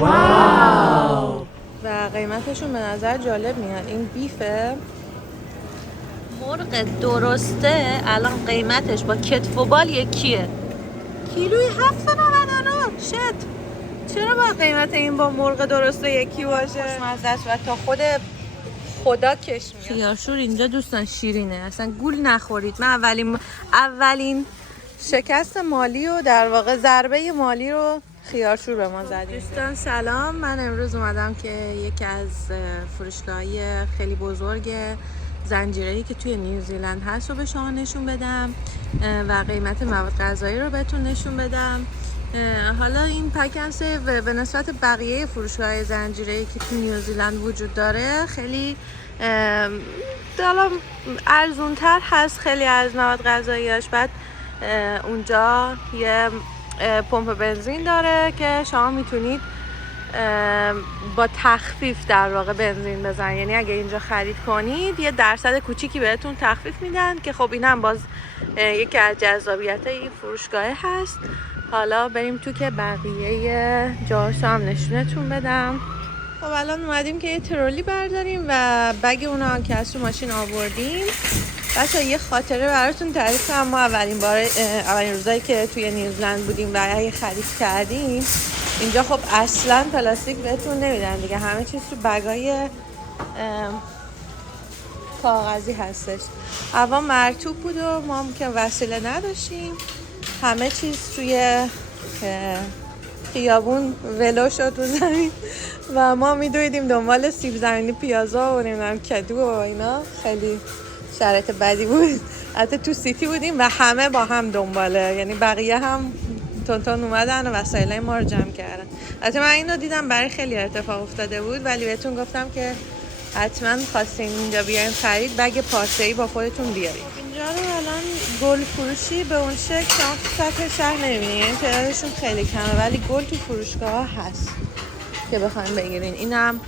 واو. و قیمتشون به نظر جالب میاد. این بیفه مرغ درسته الان قیمتش با کتف و بال یکیه، کیلوی 7.99. شت، چرا با قیمت این با مرغ درسته یکی باشه؟ خوشمزه است و تا خدا کش میاد. خیارشور اینجا دوستان شیرینه، اصلا گول نخورید. من اولین شکست مالی و در واقع ضربه مالی رو خیارشور به ما زدیم. دوستان سلام، من امروز اومدم که یکی از فروشگاه‌های خیلی بزرگ زنجیره‌ای که توی نیوزیلند هست رو به شما نشون بدم و قیمت مواد غذایی رو بهتون نشون بدم. حالا این پکنس به نسبت بقیه فروشگاه زنجیره‌ای که تو نیوزیلند وجود داره خیلی ارزونتر هست خیلی از مواد غذاییاش. بعد اونجا یه پمپ بنزین داره که شما میتونید با تخفیف در واقع بنزین بزنید، یعنی اگه اینجا خرید کنید یه درصد کوچیکی بهتون تخفیف میدن که خب این هم باز یکی از جذابیت این فروشگاه هست. حالا بریم تو که بقیه جاهاشو هم نشونتون بدم. خب الان اومدیم که یه ترولی برداریم و بگ اونا که از تو ماشین آوردیم. بچه‌ها یه خاطره براتون تعریف کنم. ما اولین روزایی که توی نیوزلند بودیم و یه خرید کردیم، اینجا خب اصلا پلاستیک بهتون نمیدن دیگه، همه چیز تو بگای کاغذی هستش. هوا مرطوب بود و ما هم که وسیله نداشتیم، همه چیز توی خیابون ولو شد رو زمین و ما میدویدیم دنبال سیب زمینی، پیازا و نمیدونم کدو و اینا. خیلی شرایط بدی بود. حتی تو سیتی بودیم و همه با هم دنباله، یعنی بقیه هم تون اومدن و وسایل ما رو جمع کردن. حتی من اینو دیدم برای خیلی اتفاق افتاده بود، ولی بهتون گفتم که حتما خواستین اینجا بیاین خرید بگ پارچه‌ای با خودتون بیارید. اینجا رو الان گل فروشی به اون شکل شما تو سطح شهر نمیبینید، یعنی تعدادشون خیلی کمه، ولی گل تو فروشگاه هست که بخواین بگیرین. اینم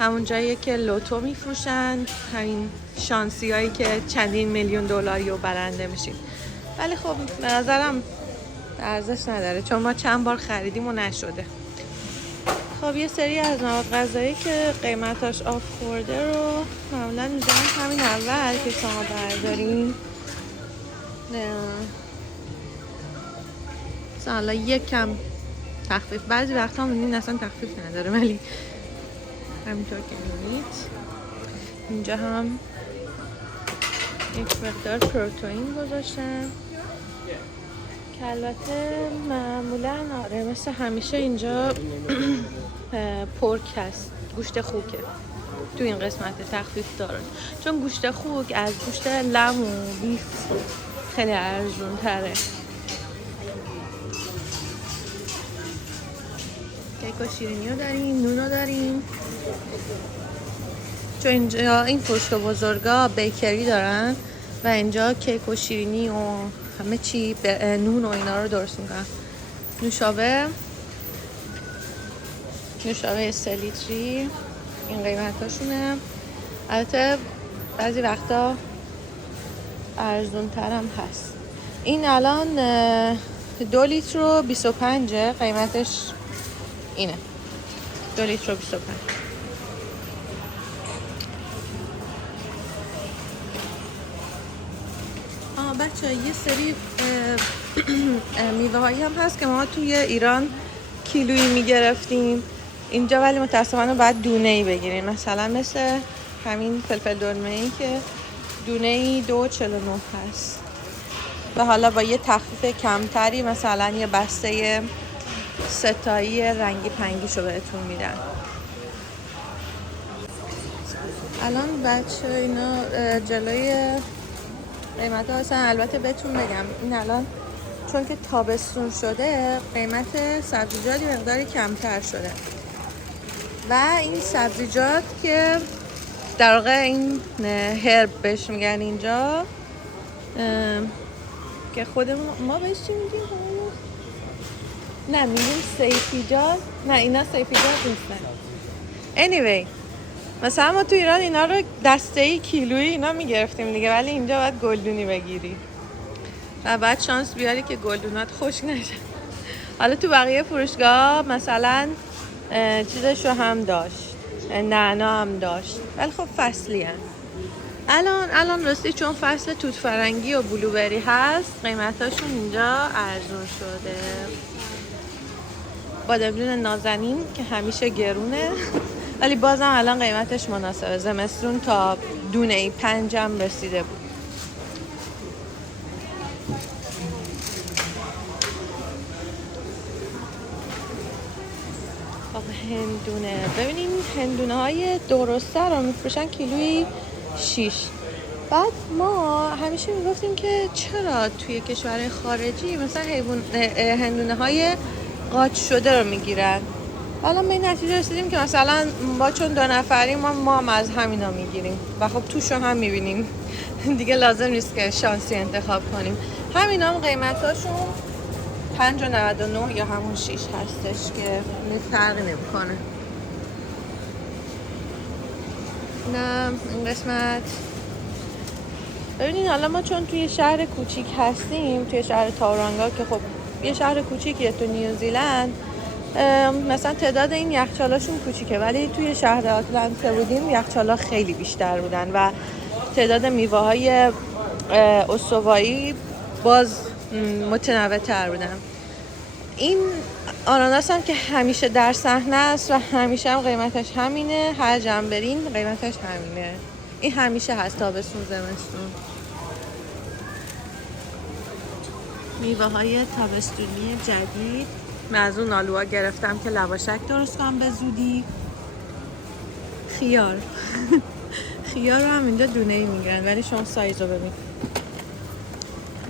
همون جاییه که لوتو میفروشن، همین شانسی هایی که چندین میلیون دلاری رو برنده میشین. ولی خب به نظرم ارزش نداره چون ما چند بار خریدیم و نشده. خب یه سری از مواد غذایی که قیمتاش آف خورده رو معمولا میذارم همین اول که شما بردارین. مثلا یک کم تخفیف، بعضی وقتا میبینین اصلا تخفیف نداره، ولی همینطور که میبینید اینجا هم یک مقدار پروتئین گذاشتم که البته معمولا آره مثل همیشه اینجا پورک هست، گوشت خوکه تو این قسمت تخفیف داره، چون گوشت خوک از گوشت لم و بیف خیلی ارزون تره. کیک و شیرینی رو داریم، نون رو داریم، چون اینجا این فروشگاه بزرگا بیکری دارن و اینجا کیک و شیرینی و همه چی نون و اینا رو درست میکنن. نوشابه 3 لیتری این قیمتاشونه. البته بعضی وقتا ارزون تر هم هست. این الان 2 لیتر و 25 قیمتش اینه، 2 لیتر و 25. بچه یه سری میوه هایی هم هست که ما توی ایران کیلویی میگرفتیم اینجا، ولی متاسفانه باید دونه ای بگیریم. مثلا مثل همین فلفل دلمه ای که دونه ای 2.49 هست و حالا با یه تخفیف کمتری مثلا یه بسته 3 تایی رنگی پنگی شو بهتون میدن. الان بچه اینا جلوی قیمت ها هستن. البته بهتون بگم این الان چون که تابستون شده قیمت سبزیجات مقداری کمتر شده و این سبزیجات که در واقع این هرب بهش میگن اینجا که خودمون ما بهش چی میگیم؟ نه میگیم سیفیجات. نه اینا سیفیجات نیستن. anyway مثلا ما تو ایران اینا رو دسته‌ای کیلویی اینا میگرفتیم دیگه، ولی اینجا باید گلدونی بگیری و بعد شانس بیاری که گلدونات خشک نشه. حالا تو بقیه فروشگاه مثلا چیزشو هم داشت، نعنا هم داشت، ولی خب فصلی هم. الان راستی چون فصل توت فرنگی و بلوبری هست قیمتاشون اینجا ارزون شده. بادمجون نازنین که همیشه گرونه ولی بازم الان قیمتش مناسبه. زمستون تا دونه 5 رسیده بود. هندونه، ببینیم هندونه های درسته رو میفروشن کیلویی 6. بعد ما همیشه میگفتیم که چرا توی کشورهای خارجی مثلا هندونه های قاچ شده رو میگیرن. حالا به این نتیجه رسیدیم که مثلا ما چون 2 نفریم ما هم از همینا میگیریم و خب توشو هم میبینیم دیگه لازم نیست که شانسی انتخاب کنیم. همینا هم قیمتاشون 5.99 یا همون 6 هستش که فرقی نمیکنه. نه این قسمت ببینید، حالا ما چون توی شهر کوچیک هستیم، توی شهر تاورانگا که خب یه شهر کوچیکیه تو نیوزیلند، مثلا تعداد این یخچالاشون کوچیکه، ولی توی شهر آتلانت که بودیم یخچالا خیلی بیشتر بودن و تعداد میوه های استوایی باز متنوع‌تر بودن. این آناناس هم که همیشه در صحنه است و همیشه هم قیمتش همینه، هر جا برین قیمتش همینه. این همیشه هست تابستون زمستون. میوه های تابستونی جدید. من از اون آلوها گرفتم که لواشک درست کنم به زودی. خیار خیار رو هم اینجا دونه ای میگیرن ولی شما سایز رو ببین،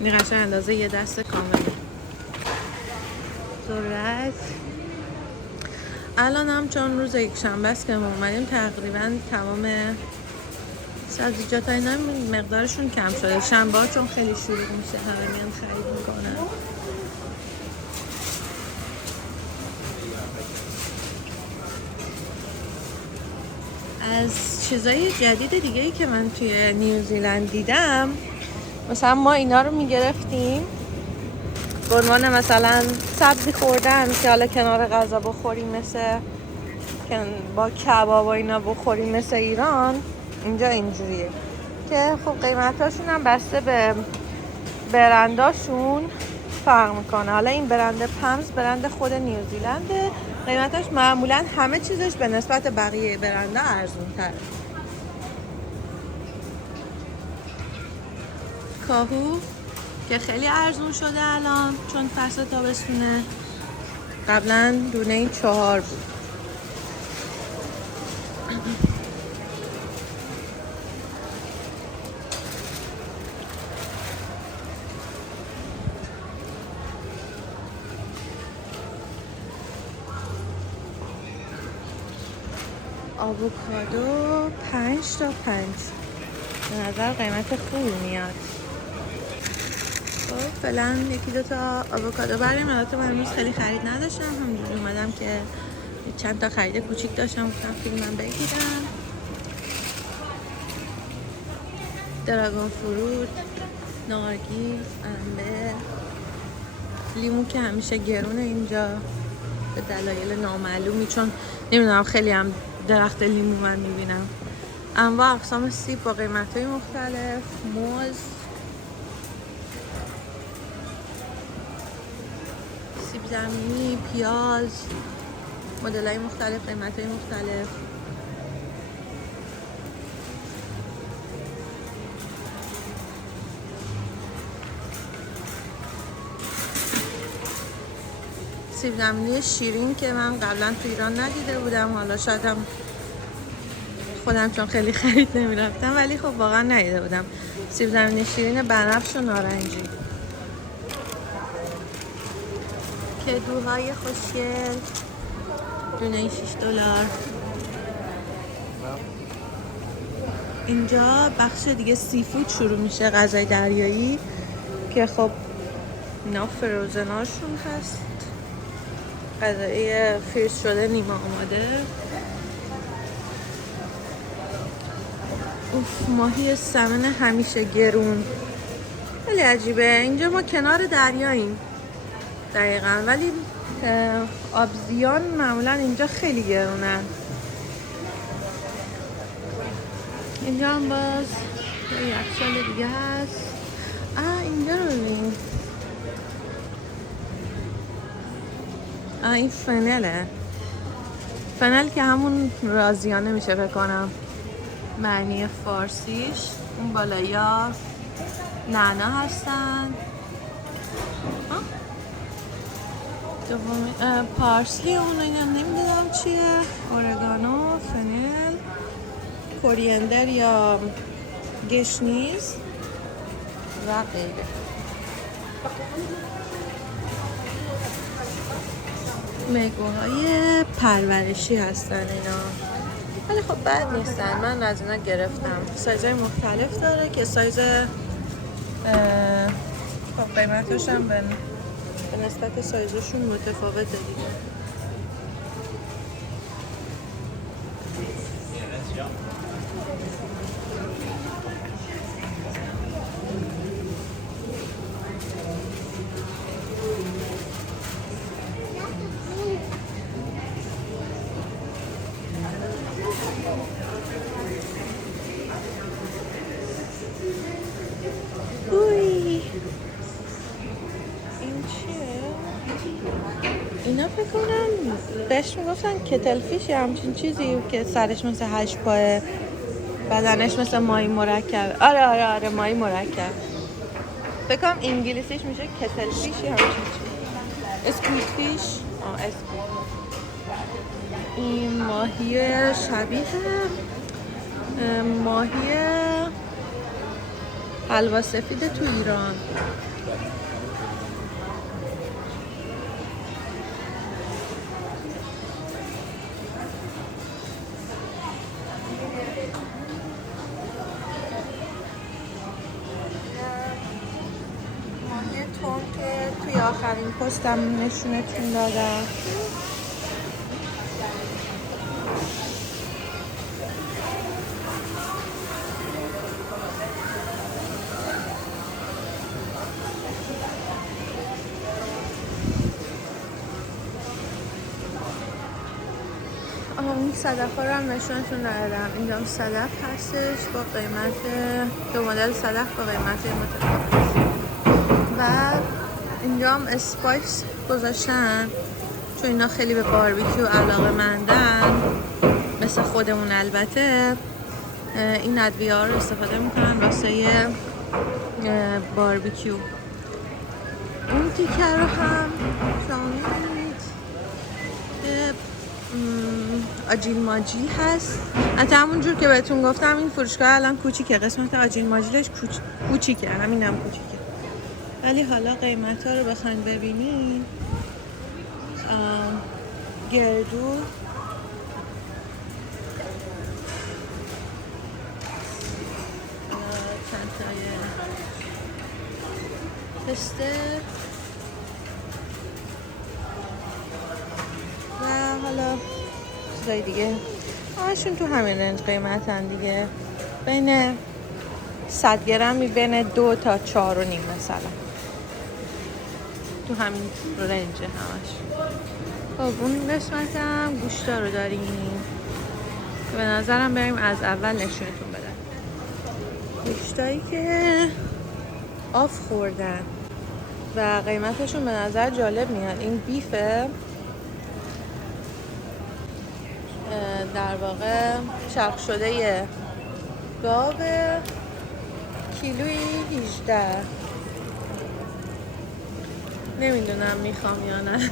این قشنگ اندازه یه دست کامله. ذرت الان هم چون روز یکشنبه است که ما اومدیم تقریبا تمام سبزیجات ها اینا مقدارشون کم شده. شنبه ها چون خیلی شلوغ میشه همه میان خرید میکنن. از چیزای جدید دیگه ای که من توی نیوزیلند دیدم، مثلا ما اینا رو میگرفتیم به عنوان مثلا سبزی خوردن که حالا کنار غذا بخوریم، مثل با کباب و اینا بخوریم مثل ایران. اینجا اینجوریه که خب قیمتاشون هم بسته به برنداشون فرق میکنه. حالا این برند پمز برند خود نیوزیلنده، قیمتاش معمولا همه چیزش به نسبت بقیه برنده ارزون تره. کاهو که خیلی ارزون شده الان چون فصل تابستونه، قبلا دونه 4 بود. آووکادو 5 تا 5 به نظر قیمت خوبی میاد. خب فعلا یکی دو تا آووکادو بریم. البته من امروز خیلی خرید نداشتم، همینجوری اومدم که چند تا خرید کوچیک داشتم گفتم فیلمم بگیرم. دراگون فروت، نارگیل، انبه، لیمو که همیشه گرونه اینجا به دلایل نامعلومی، چون نمیدونم خیلی هم درخت لیمو من میبینم. انواع اقسام سیب با قیمت‌های مختلف، موز، سیب زمینی، پیاز، مدل‌های مختلف، قیمت‌های مختلف. سیب زمینی شیرین که من قبلا تو ایران ندیده بودم، حالا شاید هم خودم چون خیلی خرید نمیرفتم ولی خب واقعا ندیده بودم. سیب زمینی شیرین بنفش و نارنجی. کدوهای خوشگل دونه $6. اینجا بخش دیگه سی فود شروع میشه، غذای دریایی که خب اینا فروزناشون هست، غذای فریز شده نیمه آماده. اوف، ماهی سمن همیشه گرون، خیلی عجیبه. اینجا ما کنار دریاییم دقیقا ولی آبزیان معمولا اینجا خیلی گرونن. اینجا هم باز یخچال دیگه هست. اینجا رو ببین. این فنله. فنل که همون رازیانه میشه فکر کنم معنی فارسیش. اون بالایا نعنا هستن. دومی پارسلی اون اینا نمیدونم چیه. اورگانو، فنل، کوریاندر یا گشنیز و غیره. میگوهای پرورشی هستن اینا، ولی خب بد نیستن. من از اینا گرفتم. سایزهای مختلف داره که سایز خب قیمتش هم به نسبت سایزشون متفاوته دیگه. اینا فکر کنم بهش میگفتن کتلفیش یا همچین چیزی که سرش مثل 8 پاه، بدنش مثل ماهی مرکب. آره ماهی مرکب. فکر کنم انگلیسیش میشه کتلفیش یا همچین چیزی. اسکویت فیش. اسکویت. این ماهی شبیه ماهی حلوا سفید تو ایران. توی آخرین پستم نشونتون دادم. این صدف ها رو هم نشونتون دادم. اینجا هم صدف هستش با قیمت، دو مدل صدف با قیمت متفاوت. و اینجا هم اسپایس گذاشتن چون اینا خیلی به باربیکیو علاقه‌مندن، مثل خودمون البته. این ادویه ها رو استفاده میکنن واسه باربیکیو. اون تیکه رو هم شما میبینید آجیل ماجیل هست. حتی همون جور که بهتون گفتم این فروشگاه الان کوچیکه، قسمت آجیل ماجیلش کوچیکه، همینم کوچیکه. ولی حالا قیمت ها رو بخواین ببینید، گردو چند تای پسته و حالا چیزای دیگه همشون تو همین رنج قیمتن دیگه. بین 100 گرمی بین 2 تا 4 و نیم مثلا، تو همین رنجه همش. خب اون قسمت هم گوشتا رو داریم که به نظرم بریم از اول نشونتون بدم. گوشتایی که آف خوردن و قیمتشون به نظر جالب میاد. این بیفه در واقع چرخ شده گاو، کیلویی 18. نمیدونم میخوام یا نه.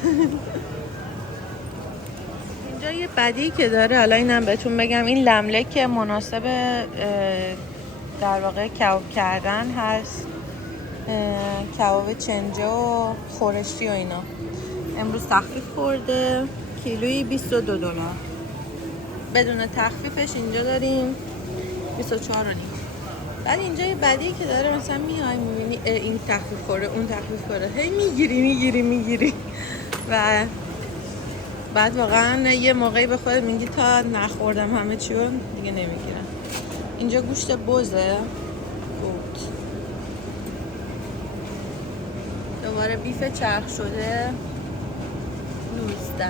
اینجا یه بدی که داره، حالا اینم بهتون بگم، این لملک مناسب در واقع کباب کردن هست، کباب چنجه و خورشتی و اینا. امروز تخفیف خورده، کیلویی 22 دلار. بدون تخفیفش اینجا داریم 24 و نیم. بعد اینجا یه بدی که داره، مثلا میای میبینی این تخفیف خورده اون تخفیف خورده، هی میگیری و بعد واقعا یه موقعی به خودت میگی تا نخوردم همه چی رو دیگه نمیگیرم. اینجا گوشت بزه، گوت، دوباره بیف چرخ شده 19.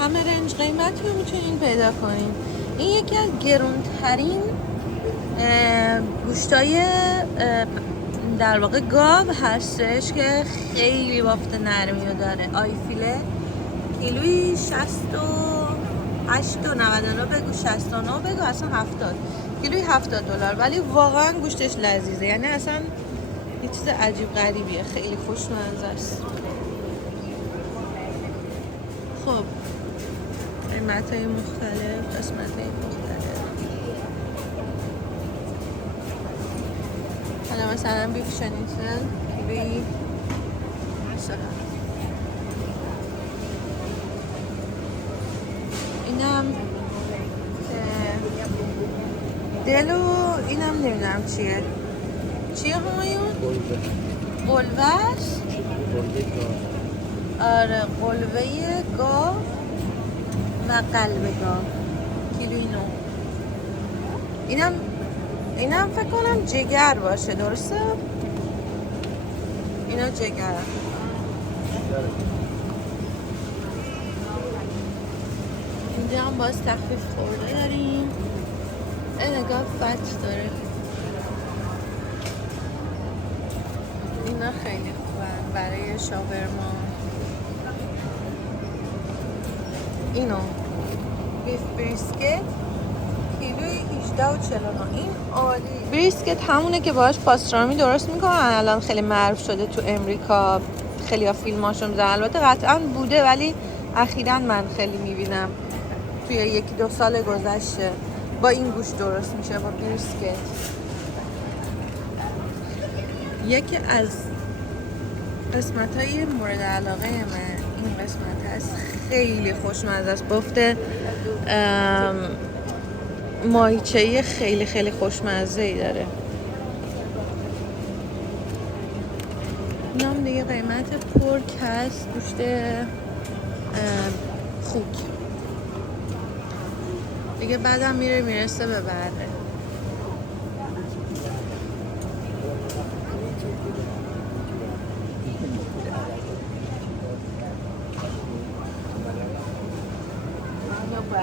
همه رنج قیمتی رو میتونین پیدا کنین. این یکی از گرونترین گوشتای در واقع گاو هستش که خیلی بافت نرمی رو داره. آیفیله کیلویی 68 و 99 بگو 69 بگو اصلا 70 کیلویی $70 ولی واقعا گوشتش لذیذه، یعنی اصلا یه چیز عجیب غریبیه، خیلی خوشمزه است. خب قیمت‌های مختلف، قسمت‌های مختلف. حالا مثلا بیف شنیتزل کیلویی اینم دلو، اینم نمیدونم چیه همایون؟ قلوه‌ش؟ آره قلوه گاو و قلب گاو کیلویی 9. اینم فکر کنم جگر باشه، درسته؟ اینا جگر. اینجا هم باز تخفیف خورده داریم. نگاه فت داره. اینا خیلی خوبن برای شاورما. اینو بیف بریسکت کیلویی 18 و 49. این عالی. بریسکت همونه که باهاش پاسترامی درست میکنن، الان خیلی معروف شده تو امریکا، خیلی ها فیلماشو میذارن. البته قطعا بوده ولی اخیراً من خیلی میبینم توی 1-2 سال گذشته با این گوشت درست میشه، با بریسکت. یکی از قسمت‌های مورد علاقه من این قسمت هست، خیلی خوشمزه است. بافت ماهیچه‌ای خیلی خیلی خوشمزه‌ای داره. اینم دیگه قیمت پورک هست، گوشت خوک دیگه. بعدم میرسه به بره.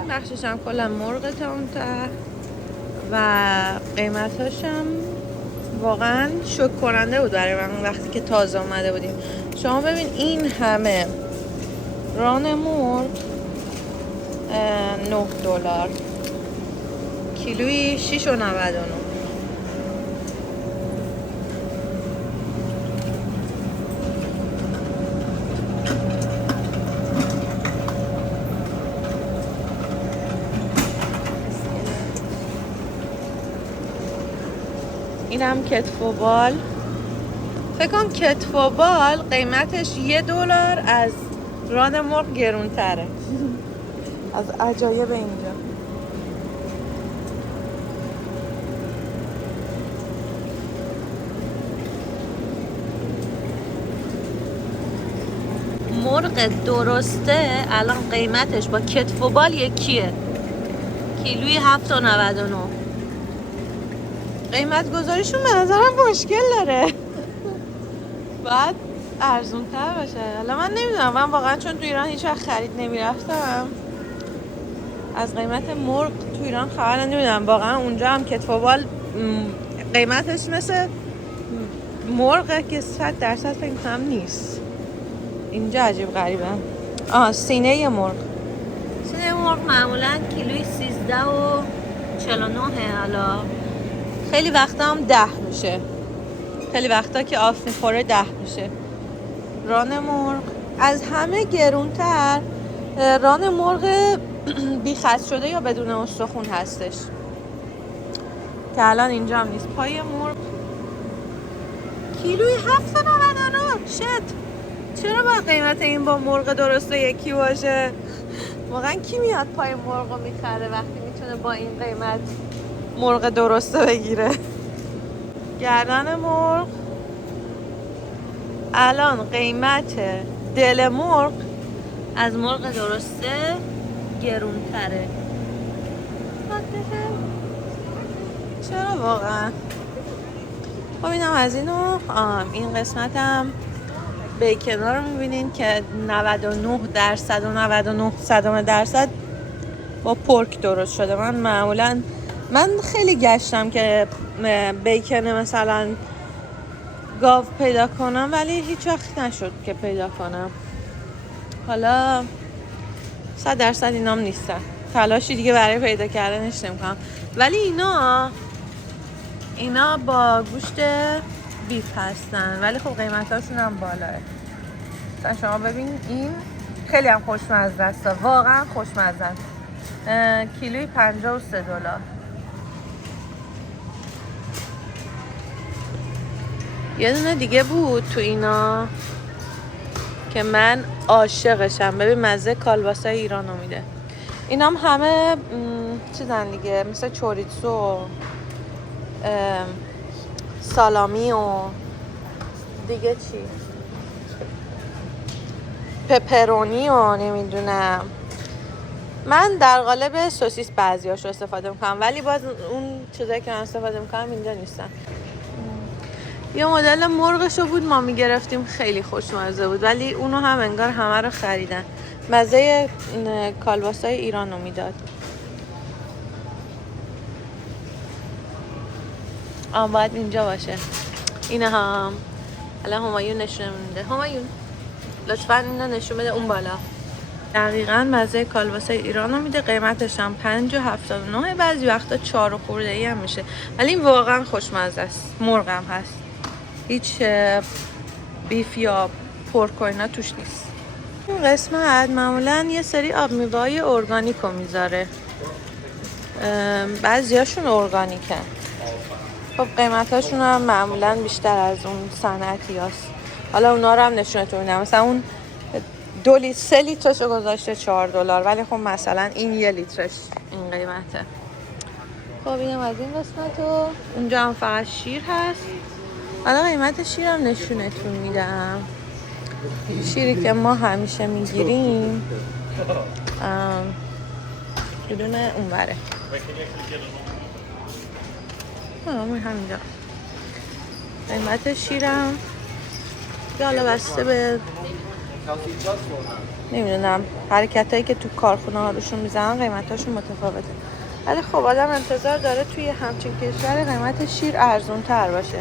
بخشش هم کلا مرغ تام‌تر و قیمتاش هم واقعا شوک کننده بود برای من وقتی که تازه اومده بودیم. شما ببین این همه ران مرغ $9 کیلویی 6 و 99. اینم کتف و بال. فکر کنم کتف و بال قیمتش $1 از ران مرغ گرون تره. از عجایب اینجا. مرغ درسته الان قیمتش با کتف و بال یکیه، کیلویی 7.99. قیمت گذاریشون به نظرم مشکل داره. باید ارزون تر باشه. حالا من نمیدونم، من واقعا چون تو ایران هیچ وقت خرید نمیرفتم از قیمت مرغ تو ایران خبر نمیدونم. واقعا اونجا هم کتف و بال قیمتش مثل مرغه که 100% فکر کنم نیست. اینجا عجیب غریبه. سینه مرغ معمولا کیلویی 13 و 49. حالا خیلی وقتا هم 10 میشه، خیلی وقتا که آف میخوره 10 میشه. ران مرغ از همه گرونتر ران مرغ بیخط شده یا بدون استخون هستش که الان اینجا هم نیست. پای مرغ کیلویی 7.99. شت، چرا با قیمت این با مرغ درسته یکی باشه؟ واقعا کی میاد پای مرغ رو میخره وقتی میتونه با این قیمت مرغ درسته بگیره؟ گردن مرغ الان قیمت دل مرغ از مرغ درسته گرونتره. چرا واقعا؟ خب اینم از اینو. این قسمت هم بیکنا رو میبینین که 99% با پورک درست شده. من خیلی گشتم که بیکن مثلا گاو پیدا کنم ولی هیچ وقت نشد که پیدا کنم. حالا 100% اینام نیستن، تلاشی دیگه برای پیدا کردنش نمیکنم. ولی اینا با گوشت بیف هستن ولی خب قیمتاشون هم بالاه. مثلا شما ببین این خیلی هم خوشمزه است، واقعا خوشمزه است. کیلوی $53. یه دونه دیگه بود تو اینا که من عاشقشم. ببین مزه کالباسای ایرانو میده. اینام همه چیزن دیگه، مثل چوریزو، سالامی و دیگه چی، پپرونی و نمیدونم. من در قالب سوسیس بعضیاشو استفاده میکنم ولی باز اون چیزایی که من استفاده میکنم اینجا نیستن. یه مدل مرغشو بود ما میگرفتیم، خیلی خوشمزه بود ولی اونو هم انگار همه رو خریدن. مزه کالباسای ایرانو میداد. باید اینجا باشه. اینه هم الان همایون نشون میده. همایون لطفاً اینو نشون بده اون بالا. دقیقاً مزه کالباسای ایرانو میده. قیمتش هم 5.79، بعضی وقتا 4 خورده ای هم میشه ولی این واقعا خوشمزه است. مرغم هست، هیچ بیف یا پورک و اینا توش نیست. این قسمت معمولاً یه سری آب میوه‌های ارگانیکو میذاره، بعضیاشون ارگانیکه. خب قیمتاشون هم معمولاً بیشتر از اون صنعتی هست. حالا اونا رو هم نشونتون میدم. مثلا اون 3 لیترشو گذاشته $4 ولی خب مثلا این 1 لیترش این قیمته. خب اینم از این قسمت و اونجا هم فقط شیر هست. حالا قیمت شیر هم نشونتون میدم. شیری که ما همیشه میگیریم بدونه اون بره همینجا. قیمت شیرم که حالا بسته به نمیدونم حرکتایی که تو کارخونه ها روشون میزنن قیمتاشون متفاوته. ولی خب آدم انتظار داره توی همچین کشور قیمت شیر ارزون تر باشه،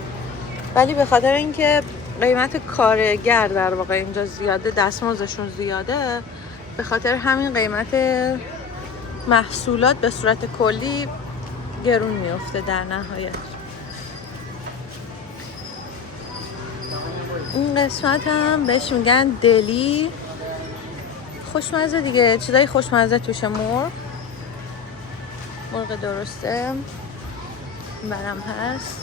ولی به خاطر اینکه قیمت کارگر در واقع اینجا زیاده، دستمزدشون زیاده، به خاطر همین قیمت محصولات به صورت کلی گرون میفته در نهایت. این قسمت هم بهش میگن دلی. خوشمزه دیگه، چیزای خوشمزه توشه. مرغ درسته برم هست.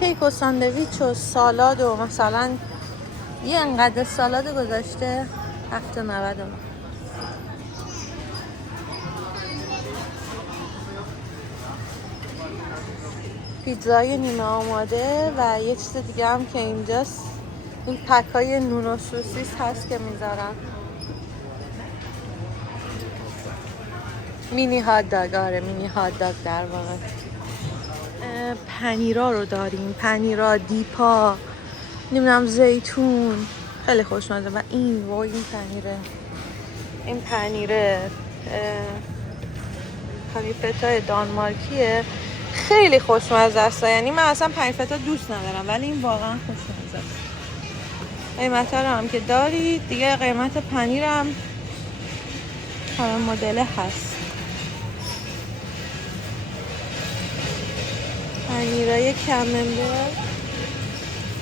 کیک و ساندویچ و سالاد و مثلا یه انقدر سالاد گذاشته 7.99. پیتزای نیمه آماده و یه چیز دیگه هم که اینجاست، این پکای نون و سوسیس هست که میذارن. مینی هات داگ. آره مینی هات داگ در واقع. پنیرا رو داریم، پنیرا، دیپا، نمیدونم زیتون، خیلی خوشمزه. و این پنیره پنیر فتا دانمارکیه، خیلی خوشمزه است. یعنی من اصلا پنیر فتا دوست ندارم ولی این واقعا خوشمزه است. قیمتا رو هم که دارید دیگه. قیمت پنیرم همه مدل هست. پنیرای کممبر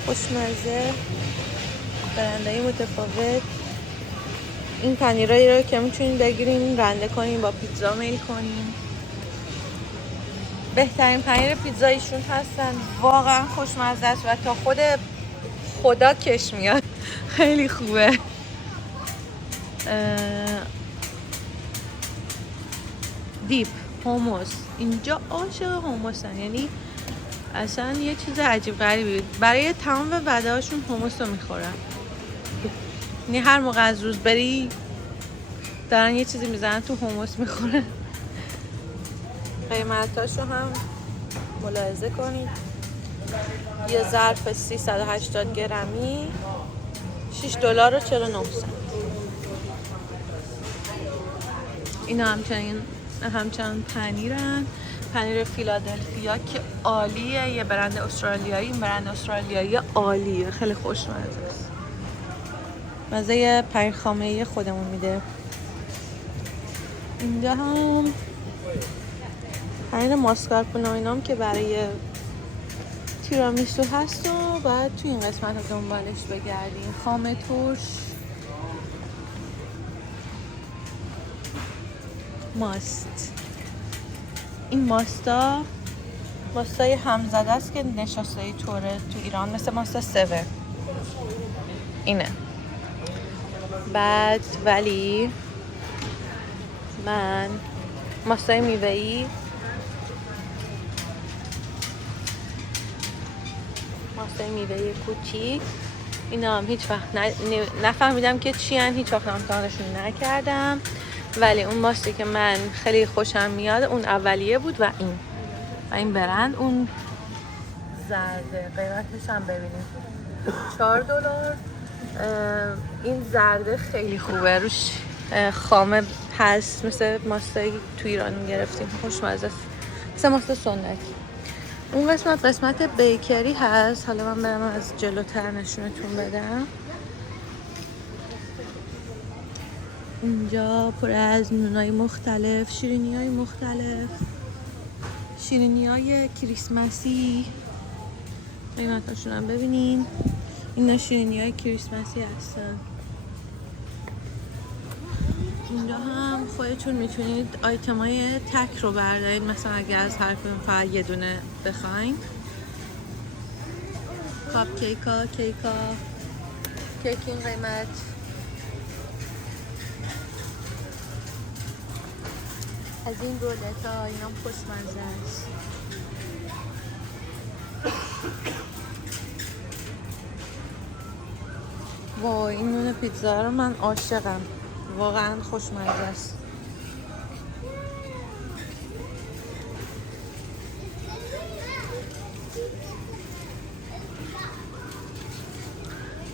خوشمزه، برندهای متفاوت. این پنیرایی رو که میتونین بگیرین رنده کنین، با پیتزا میل کنین. بهترین پنیر پیتزاییشون هستن، واقعا خوشمزه است و تا خدا کش میاد. خیلی خوبه. دیپ هوموس، اینجا عاشق هوموسن، یعنی اصلا یه چیز عجیب غریبی. برای تمام وعده هاشون هوموس رو میخورن. یعنی هر موقع از روز بری دارن یه چیزی میزنن تو هوموس میخورن. قیمتاشو هم ملاحظه کنید. یه ظرف 380 گرمی $6.49. اینا همچنان پنیرن، پنیر فیلادلفیا که عالیه، یه برند استرالیایی. این برند استرالیایی عالیه، خیلی خوشمزه است. مزه پنیر خامه‌ای خودمون میده. اینجا هم پنیر ماسکارپونه اینام که برای تیرامیسو هست و باید تو این قسمت رو دنبالش بگردیم. خام ترش، ماست. این ماستای همزده است که نشاسته طوره تو ایران، مثل ماستا 7 اینه. بعد ولی من ماستای میوه‌ای، ماستای میوه‌ای کوچیک، اینا هم هیچ وقت نفهمیدم که چی هن، هیچ وقت امتحانشون نکردم. ولی اون ماستی که من خیلی خوشم میاد اون اولیه بود و این برند اون زرده. قیمتش هم ببینید $4. این زرده خیلی خوبه، روش خامه هست مثل ماستایی تو ایران میگرفتیم، خوشمزه است، مثل ماست سنتی. اون قسمت بیکری هست. حالا من برم از جلوتر نشونتون بدم. اینجا پر از نونای مختلف، شیرینی‌های مختلف، شیرینی‌های کریسمسی. قیمتاشون هم ببینین. اینا شیرینی‌های کریسمسی هستن. اینجا هم خودتون میتونید آیتمای تک رو بردارید، مثلا اگه از هر کدوم فقط یه دونه بخواین. کاپ کیکا، کیک این قیمت. از این رولتا اینا خوشمزه است. وای این نون پیتزا رو من عاشقم، واقعا خوشمزه است.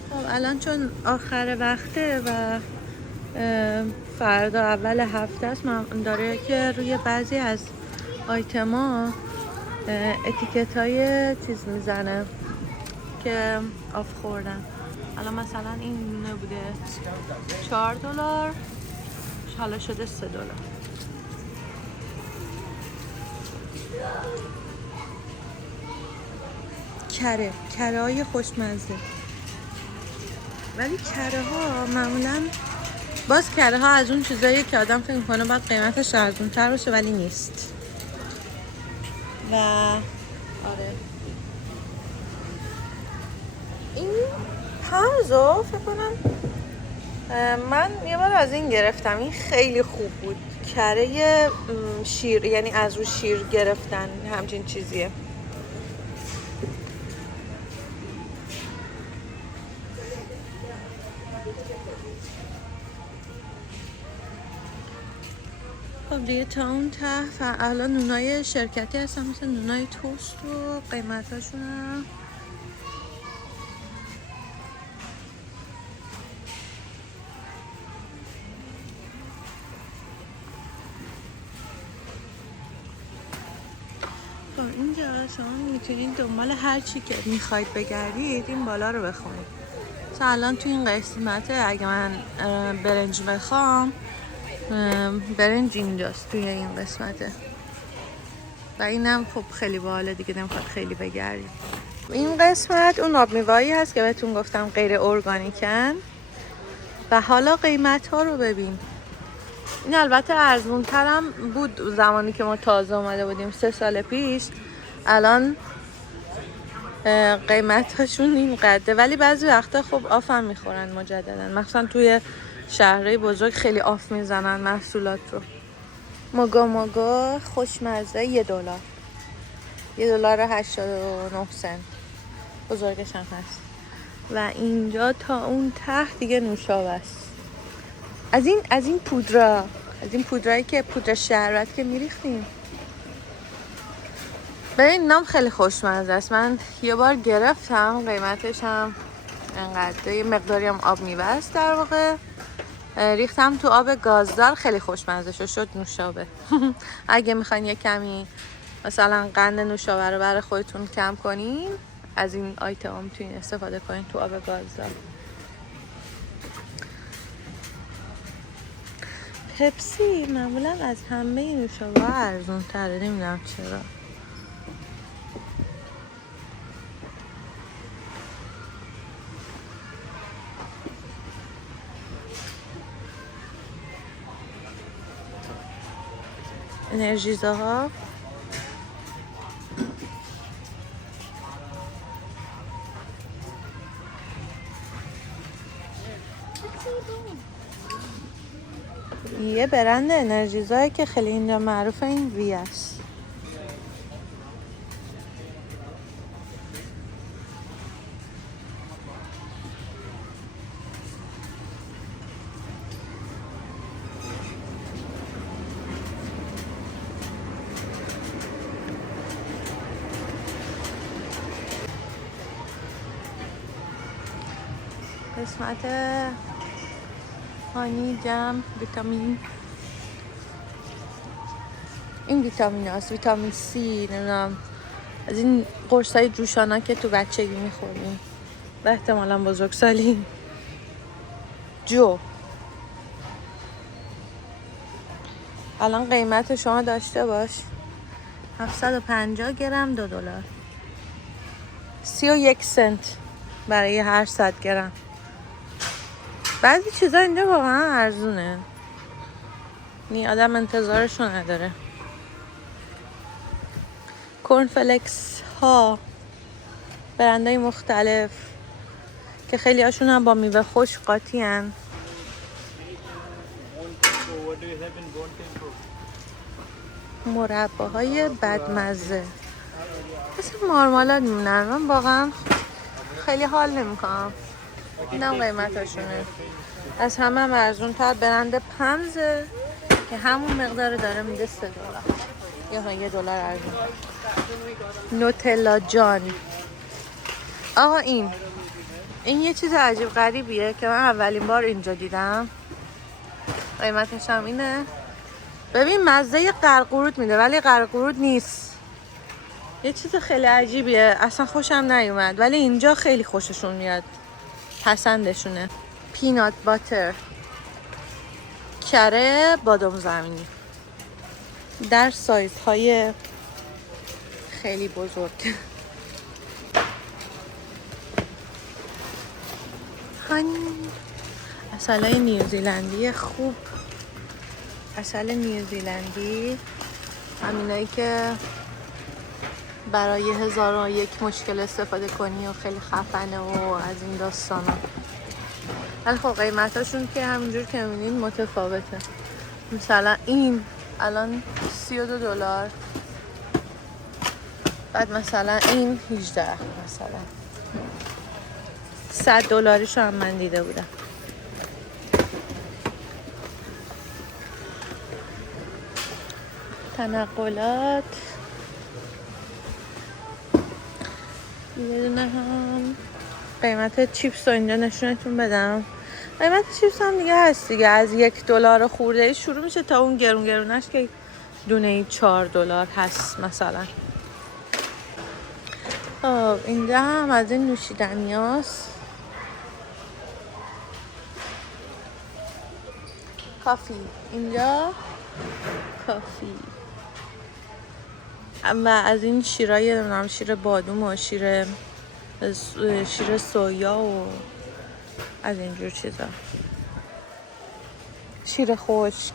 خب الان چون آخر وقته و فردا اول هفته است، من داره که روی بعضی از آیتما اتیکت های چیز میزنه که آف خوردن. الان مثلا این نونه بوده $4، حالا شده $3. کره های خوشمزه. ولی کره ها معمولا باز کره ها از اون چیزاییه که آدم فکر میکنه باید قیمتش ارزون‌تر باشه، ولی نیست. و آره این همزو فکر کنم من یه بار از این گرفتم، این خیلی خوب بود. کره شیر، یعنی از رو شیر گرفتن، همچین چیزیه. خب دیگه تا اون ته الان نونای شرکتی هستن، مثل نونای توست و قیمتاشون هم اینجا شما میتونید دنبال هر چی که میخواید بگردید این بالا رو بخونید. مثلا الان تو این قسمته اگه من برنج بخوام، برنج اینجاست توی این قسمته و اینم خب خیلی باحاله دیگه، نمیخواد خیلی بگردید. این قسمت اون آب میوه‌ای هست که بهتون گفتم غیر ارگانیکن. و حالا قیمت ها رو ببین. این البته ارزون‌تر هم بود زمانی که ما تازه اومده بودیم 3 سال پیش. الان قیمتاشون این قده، ولی بعضی وقتا خب آف هم میخورن مجددا، مثلا توی شهرهای بزرگ خیلی آف میزنن محصولات رو. ماگا خوشمزه $1 $1.89 بزرگش هم هست. و اینجا تا اون ته دیگه نوشابه است. از این پودرایی که پودر شربت که میریختیم ببین اینام خیلی خوشمزه است. من یه بار گرفتم، قیمتش هم انقدر، یه مقداری هم آب میبست در واقع، ریختم تو آب گازدار، خیلی خوشمزه شد نوشابه. اگه میخواین یه کمی مثلا قند نوشابه رو برای خودتون کم کنین، از این آیتم میتونین استفاده کنین تو آب گازدار. پپسی معمولا از همه نوشابه ها ارزون تره، نمیدونم چرا. انرژیزاها یه برند انرژیزایی که خیلی اینجا معروفه این وی است. قسمت هانی جم ویتامین، این ویتامین هست، ویتامین سی، نمیدونم از این قرصای جوشانا که تو بچگی میخوریم و احتمالا بزرگسالی. جو الان قیمت شما داشته باش 750 گرم $2، 31 سنت برای هر 100 گرم. بعضی چیزا اینجا واقعا ارزونه، نی آدم انتظارشو نداره. کورنفلکس ها برندهای مختلف که خیلی هاشون هم با میوه خوش قاطی هن. مرباهای بدمزه مثل مارمالاد میمونن، من واقعا خیلی حال نمیکنم. اینم قیمتاشونه. از همه هم ارزون تر برند پمزه که همون مقدار داره میده $3 یا $1 ارزون. نوتلا جان. آقا این یه چیز عجیب غریبیه که من اولین بار اینجا دیدم. قیمتش هم اینه. ببین مزه قرقورود میده ولی قرقورود نیست. یه چیز خیلی عجیبیه، اصلا خوشم نیومد ولی اینجا خیلی خوششون میاد، پسندشونه. پینات باتر، کره بادام زمینی در سایزهای خیلی بزرگ. هانی عسلای نیوزیلندی خوب، عسل نیوزیلندی، همینایی که برای 1001 مشکل استفاده کنی و خیلی خفنه و از این داستانا. ولی خب قیمتاشون که همینجور که میبینین متفاوته. مثلا این الان $32، بعد مثلا این 18، مثلا $100 هم من دیده بودم. تنقلات یه دونه هم قیمت چیپس رو اینجا نشونتون بدم. قیمت چیپس هم دیگه هست دیگه، از $1 خورده شروع میشه تا اون گرونش که دونه $4 هست مثلا. خب اینجا هم از این نوشیدنی هست. کافی، اینجا کافی و از این شیرای نمیدونم شیر بادوم و شیر سویا و از اینجور چیزا، شیر خشک.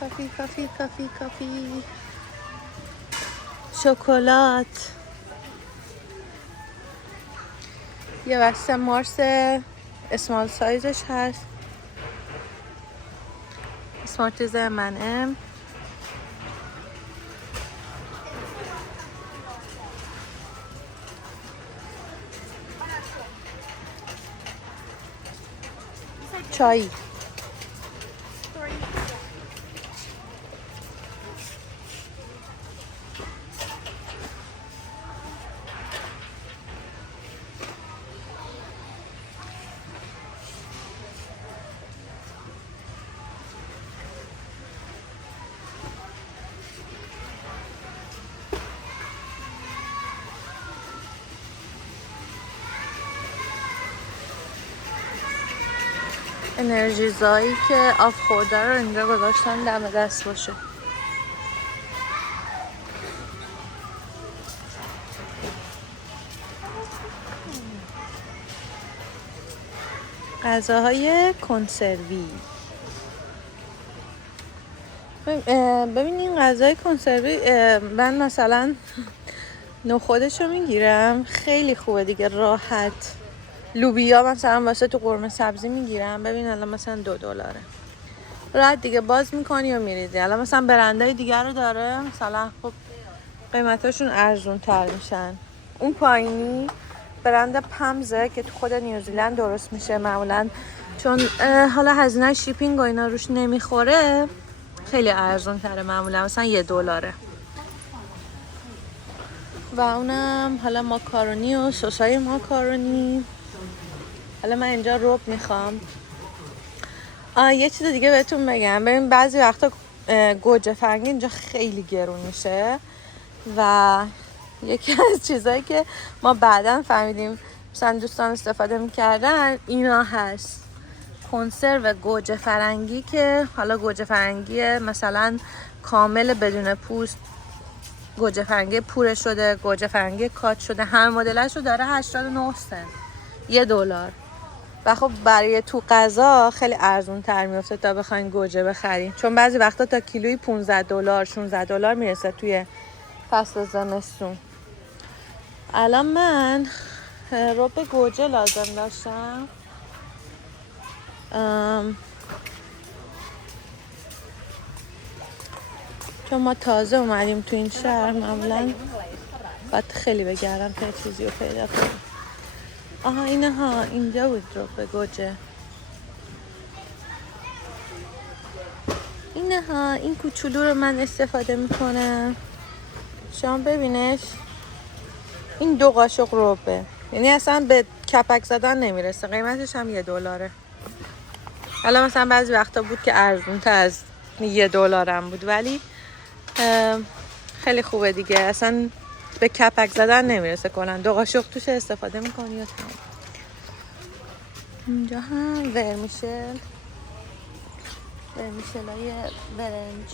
کافی کافی کافی کافی. شکلات، یه بسته مارس اسمال سایزش هست، اسمارتیز M&M. چای انرژیزایی که آب خورده رو اینجا گذاشتن دم دست باشه. غذاهای کنسروی. ببین این غذای کنسروی من مثلا نخودشو میگیرم خیلی خوبه دیگه، راحت. لوبیا مثلا واسه تو قرمه سبزی میگیرم، ببین الان مثلا $2 راحت دیگه باز میکنی و میریزی. الان مثلا برندهای دیگر رو داره، مثلا خب قیمتاشون ارزون تر میشن. اون پایینی برند پمزه که تو خود نیوزیلند درست میشه معمولا، چون حالا هزینه شیپینگ و اینا روش نمیخوره خیلی ارزون تره، معمولا مثلا $1. و اونم حالا ماکارونی و سسای ماکارونی. حالا من اینجا رب میخوام. یه چیز دیگه بهتون بگم، ببین بعضی وقتا گوجه فرنگی اینجا خیلی گرون میشه و یکی از چیزایی که ما بعداً فهمیدیم مثلا دوستان استفاده میکردن اینا هست، کنسرو گوجه فرنگی، که حالا گوجه فرنگی مثلا کامل بدون پوست، گوجه فرنگی پوره شده، گوجه فرنگی کات شده، هر مدلش رو داره 89 سنت، $1. و خب برای تو غذا خیلی ارزون تر میفته تا بخواین گوجه بخرین، چون بعضی وقتا تا کیلویی $15 $16 میرسه توی فصل زمستون. الان من رب گوجه لازم داشتم، چون ما تازه اومدیم تو این شهر، معمولا باید خیلی بگردم تا چیزی رو پیدا کنم. آها اینه ها، اینجا بود رب گوجه. اینه ها، این کوچولو رو من استفاده میکنم. شما ببینش، این 2 قاشق ربه، یعنی اصلا به کپک زدن نمیرسه، قیمتش هم $1. حالا مثلا بعضی وقتا بود که ارزون تر از $1 هم بود، ولی خیلی خوبه دیگه، اصلا به کپک زدن نمیرسه کنن. 2 قاشق توش استفاده میکنی و تمام. اینجا هم ورمیشل، ورمیشلای برنج.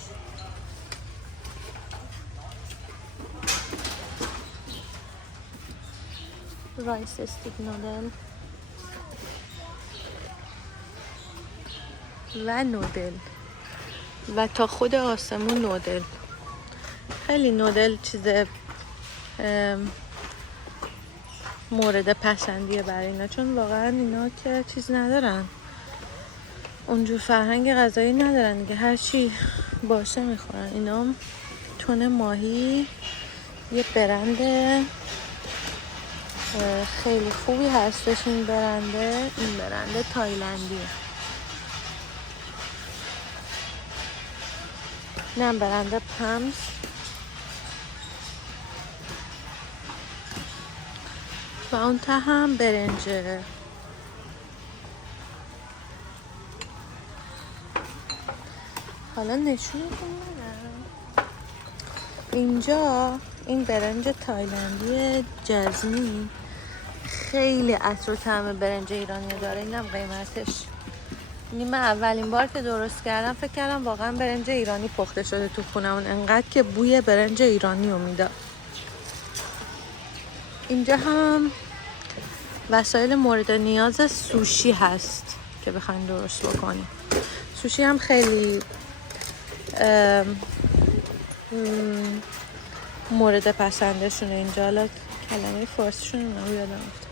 رایس استیک نودل و نودل و تا خود آسمون نودل. خیلی نودل چیز مورد پسندیه برای اینا، چون واقعا اینا که چیز ندارن، اونجور فرهنگ غذایی ندارن دیگه، هر چی باشه میخورن. اینا تون ماهی، یه برند خیلی خوبی هستش این برند تایلندیه. نه برند پمز. و اون ته هم برنجه. حالا نشون میدم. اینجا این برنج تایلندی جزمی خیلی عطر و طعم برنج ایرانی داره. اینم قیمتش. یعنی من اولین بار که درست کردم فکر کردم واقعا برنج ایرانی پخته شده تو خونمون، انقدر که بوی برنج ایرانی رو میداد. اینجا هم وسایل مورد نیاز سوشی هست که بخواین درست بکنیم. سوشی هم خیلی مورد پسندشونه اینجا. حالا کلمه فارسیشون رو یادم افتاد.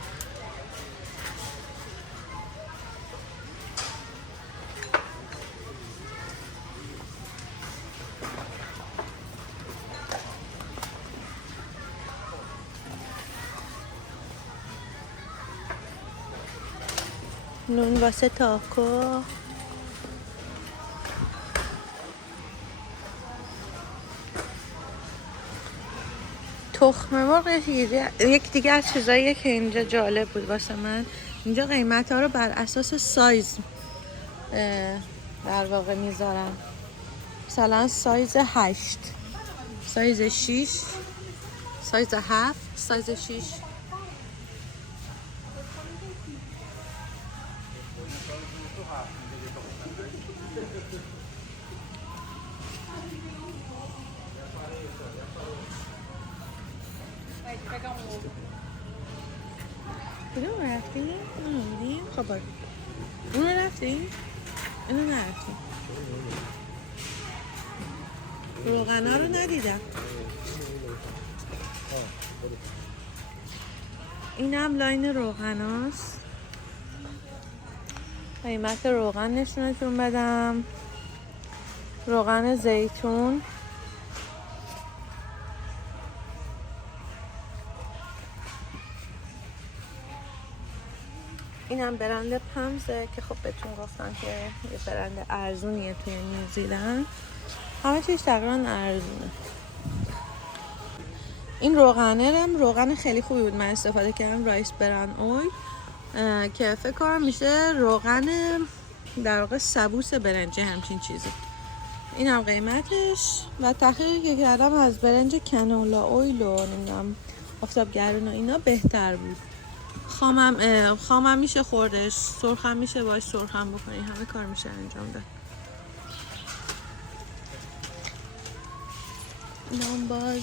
نون واسه تاکو. تخم مرغ یک دیگه از چیزاییه که اینجا جالب بود واسه من. اینجا قیمت ها رو بر اساس سایز در واقع میذارن. مثلا سایز 8، سایز 6، سایز 7، سایز 6. کدوم رفتیم؟ اونو میدیم؟ خب باید اونو رفتیم؟ اینو نرفتیم روغنا رو ندیدم این هم لاین روغناست قیمت روغن نشونتون بدم روغن زیتون این هم برند پمزه که خب بهتون گفتم که یه برند ارزونیه توی نیوزیلند همه چیز تقریبا ارزونه این روغن خیلی خوبی بود من استفاده کردم رایس برن اویل که فکر کنم میشه روغن در واقع سبوس برنج همچین چیزی این هم قیمتش و تحقیقی که کردم از برنج کنولا اویل و نمیدونم آفتابگردون و اینا بهتر بود خامم میشه خوردش سرخم میشه باش سرخم بکنی همه کار میشه انجام داد اینم باز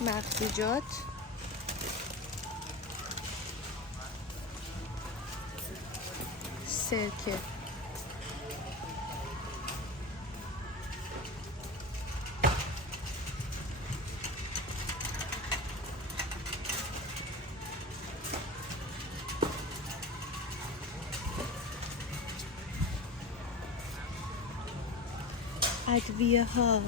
مغزیجات سرکه ادویه ها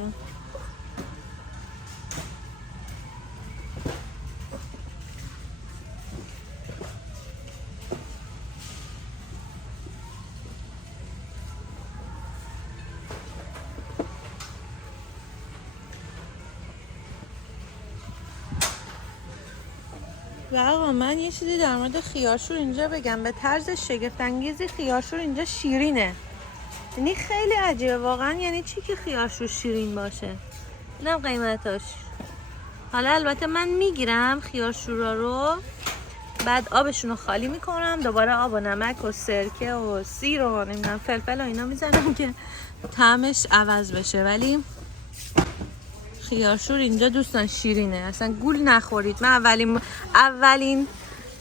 و آقا من یه چیزی در مورد خیارشور اینجا بگم به طرز شگفت انگیزی خیارشور اینجا شیرینه یعنی خیلی عجیبه واقعا یعنی چی که خیارشور شیرین باشه اینم قیمتاش حالا البته من میگیرم خیارشورا رو بعد آبشون رو خالی میکنم دوباره آب و نمک و سرکه و سیر و نمیدونم فلفل و اینا میزنم که طعمش عوض بشه ولی خیارشور اینجا دوستان شیرینه اصلا گول نخورید من اولین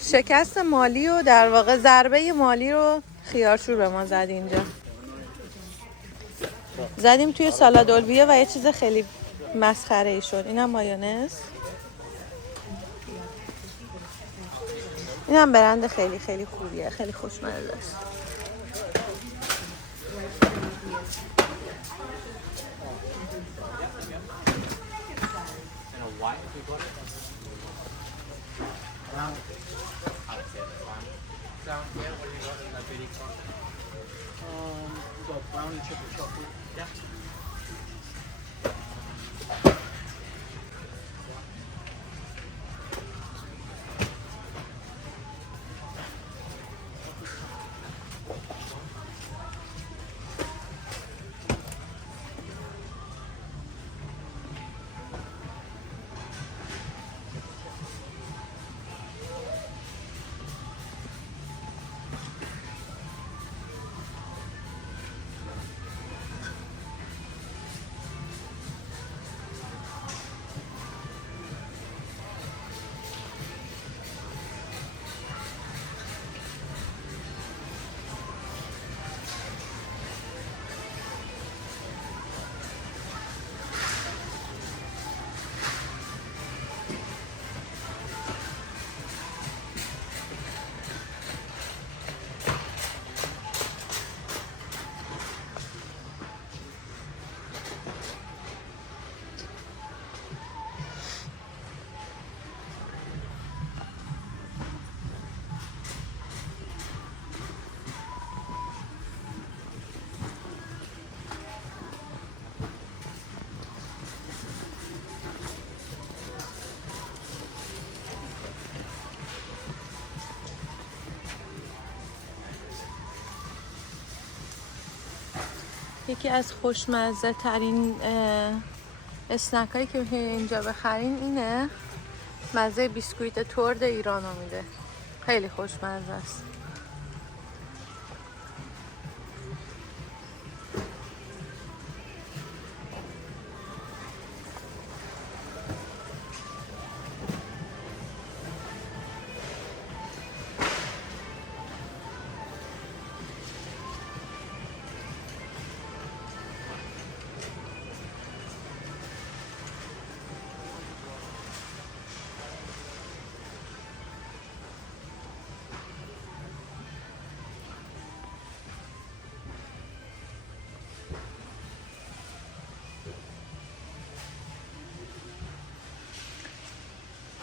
شکست مالی و در واقع ضربه مالی رو خیارشور به ما زد اینجا زدیم توی سالاد الویه و یه چیز خیلی مسخره ای شد اینم مایونز اینم برند خیلی خیلی خوبیه خیلی خوشمزه است یکی از خوشمزه ترین اسنک هایی که اینجا بخرین اینه مزه بیسکویت تورد ایرانو میده خیلی خوشمزه است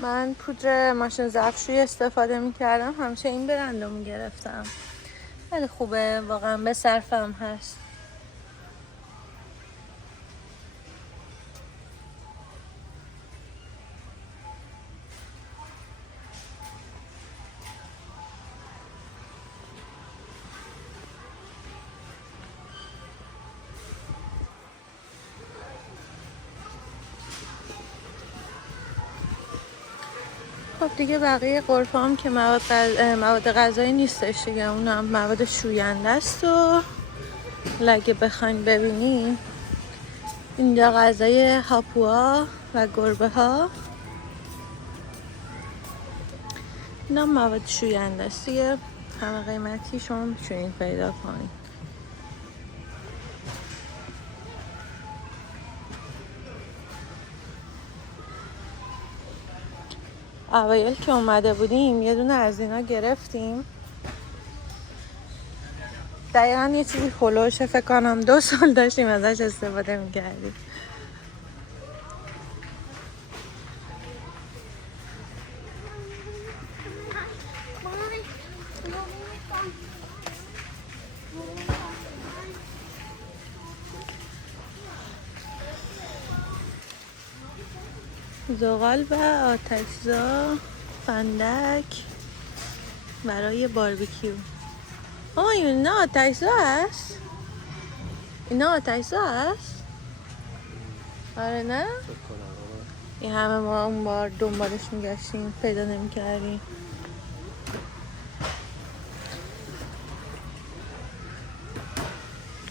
من پودر ماشین ظرفشویی استفاده میکردم، همیشه این برند رو میگرفتم. خیلی خوبه واقعا، به صرفم هست. خب دیگه بقیه غرفه هم که مواد غذایی نیستش دیگه، اون هم مواد شوینده است. و اگه بخواین ببینین اینجا غذای هاپوها و گربه ها، اینا مواد شوینده است دیگه، همه قیمتی شما میتونین پیدا کنین. اوایل که اومده بودیم یه دونه از اینا گرفتیم، دقیقا یه چیزی هلوشه فکر کنم 2 سال داشتیم ازش استفاده میکردیم. زغال و آتش‌زا، فندک برای باربیکیو. اینا آتش‌زا هست؟ اینا آتش‌زا هست؟ آره نه؟ این همه ما اون بار دنبالش میگشتیم پیدا نمیکردیم.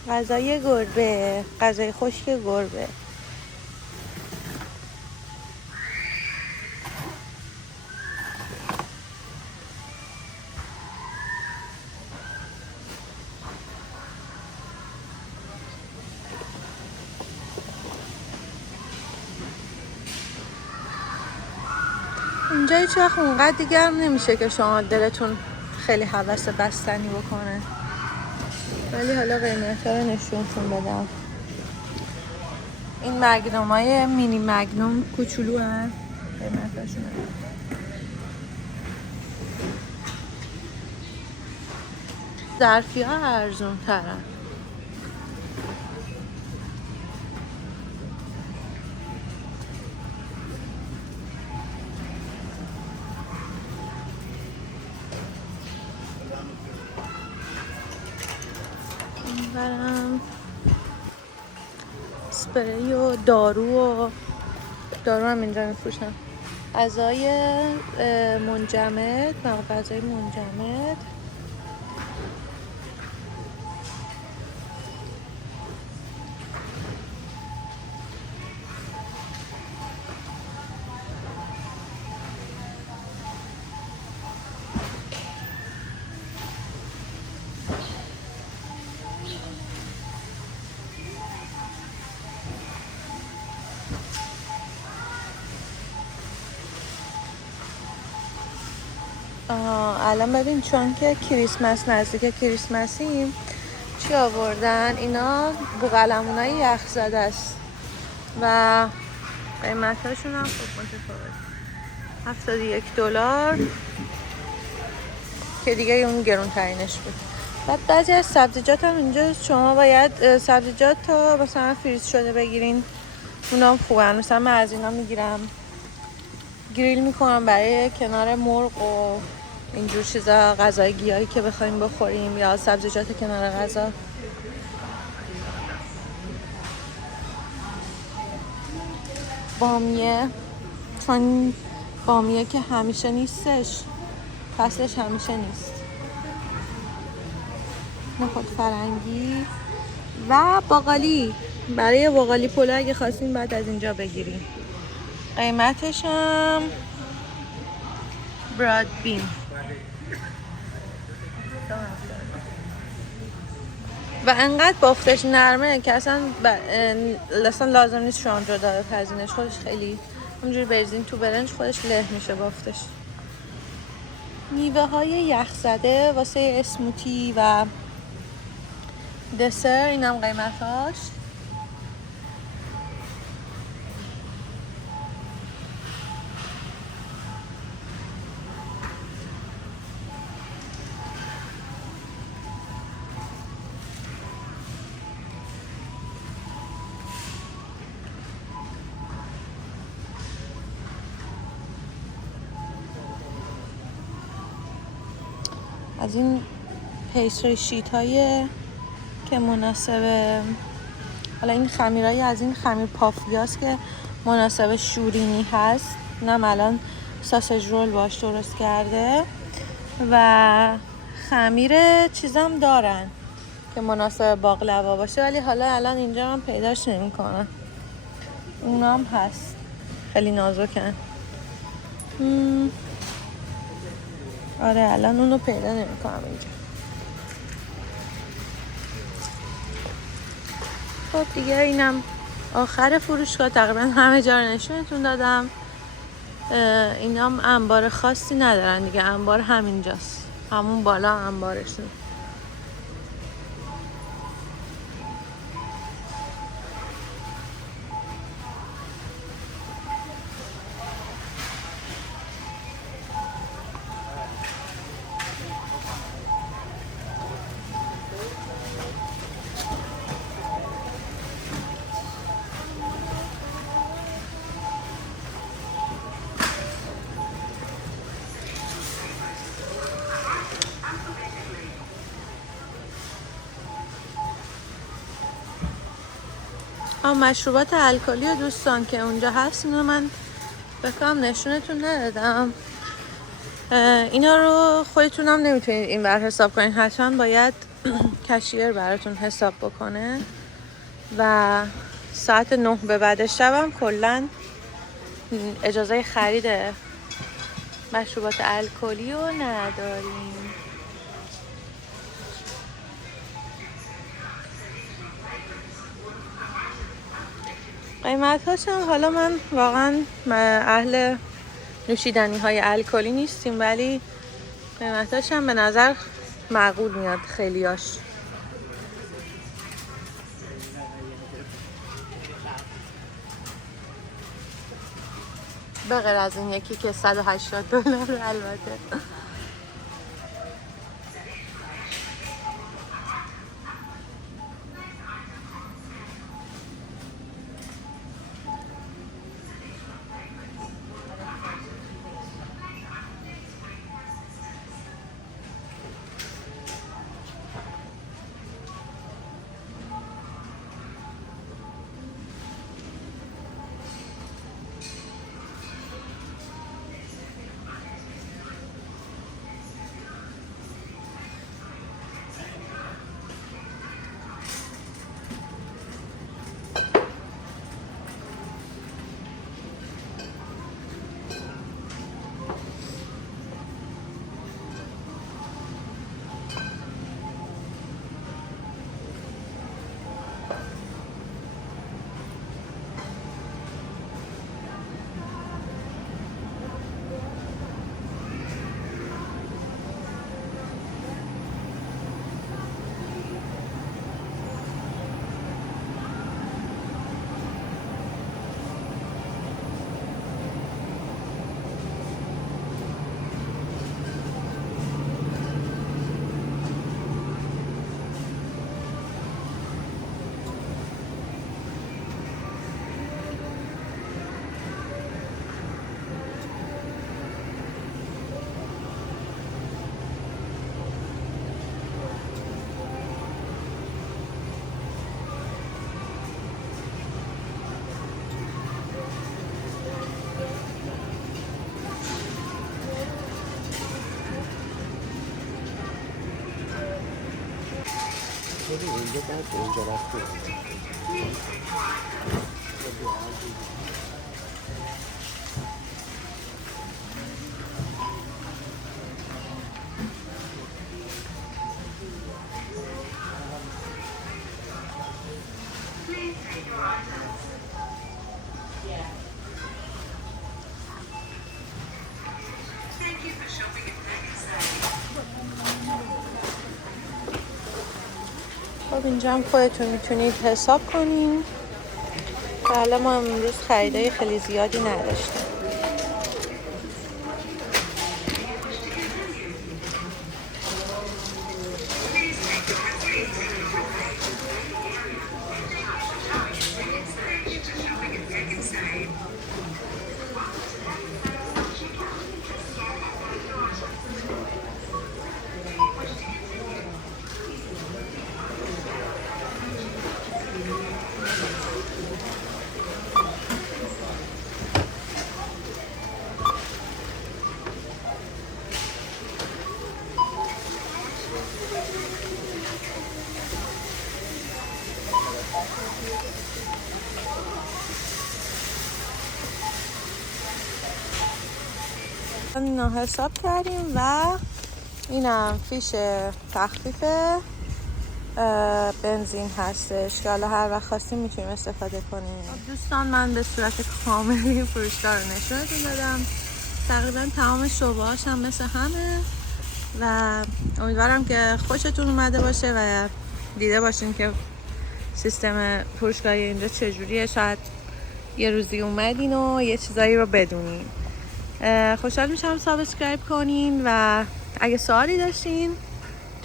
غذای گربه، غذای خشک گربه. اینجا هیچ وقت اونقدر گرم نمیشه که شما دلتون خیلی هوس بستنی بکنه، ولی حالا قیمت ها رو نشونتون بدم. این مگنوم های مینی مگنوم کوچولو هست، قیمت هاشونه ظرفی ها ارزون ترن. برم اسپری و دارو هم اینجا میفروشن. غذای منجمد، غذای منجمد. الان ببین چون که کریسمس نزدیک، کریسمسیم چی آوردن اینا؟ بوقلمونای یخ زده است و قیمتاشون هم خب متفاوت. $71 که دیگه اون گرون ترینش بود. بعد بعضی از سبزیجات هم اینجا شما باید سبزیجات تا مثلا فریز شده بگیرین، اونا هم خوبن. مثلا من از اینا میگیرم گریل میکنم برای کنار مرغ و اینجور چیزا، غذای گیاهی که بخوایم بخوریم یا سبزیجات کنار غذا. بامیه، چون بامیه که همیشه نیستش، فصلش همیشه نیست. نخود فرنگی و باقالی، برای باقالی پلو اگه خواستین بعد از اینجا بگیریم. قیمتش هم براد بین و انقدر بافتش نرمه که اصلا لازم نیست شما جدا بپزینش، خودش خیلی همونجوری بریزین تو برنج خودش له میشه بافتش. میوه های یخ زده واسه اسموتی و دسر، اینم قیمتاش. از این پیستری شیت های که مناسب، حالا این خمیرهای از این خمیر پافیاست که مناسب شورینی هست. اینم الان ساسج رول باش درست کرده و خمیر چیزام دارن که مناسب باقلوا باشه، ولی حالا الان اینجا من پیداش نمی کنم. اونام هست، خیلی نازکن. آره الان اونو پیدا نمی کنم اینجا. خب دیگه اینم آخر فروشگاه، تقریبا همه جا رو نشونتون دادم. اینام انبار خاصی ندارن دیگه، انبار همینجاست، همون بالا انبارشون. مشروبات الکلی دوستان که اونجا هست، اینو من بکنم نشونتون ندادم. اینا رو خودتونم نمیتونید این ور حساب کنید، حتما باید کشیر براتون حساب بکنه و ساعت 9 به بعد شبم کلا اجازه خرید مشروبات الکلی رو نداریم. قیمت هم حالا من واقعا اهل نوشیدنی های الکلی نیستیم، ولی قیمتاش هم به نظر معقول میاد خیلیاش. به غیر از این یکی که $180 البته. اینجا بعد اینجا رفته خب اینجا هم خودتون میتونید حساب کنین. بله ما امروز خریدای خیلی زیادی نداشتیم. اینا حساب کردیم و اینم فیش تخفیف بنزین هستش که حالا هر وقت خواستیم میتونیم استفاده کنیم. دوستان من به صورت کاملی فروشگاه رو نشونتون دادم. تقریبا تمام شعبه‌هاش هم مثل همه و امیدوارم که خوشتون اومده باشه و دیده باشین که سیستم فروشگاهی اینجا چجوریه. شاید یه روزی اومدین و یه چیزایی رو بدونین. خوشحال میشم سابسکرایب کنین و اگه سوالی داشتین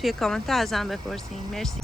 توی کامنت ازم بپرسین. مرسی.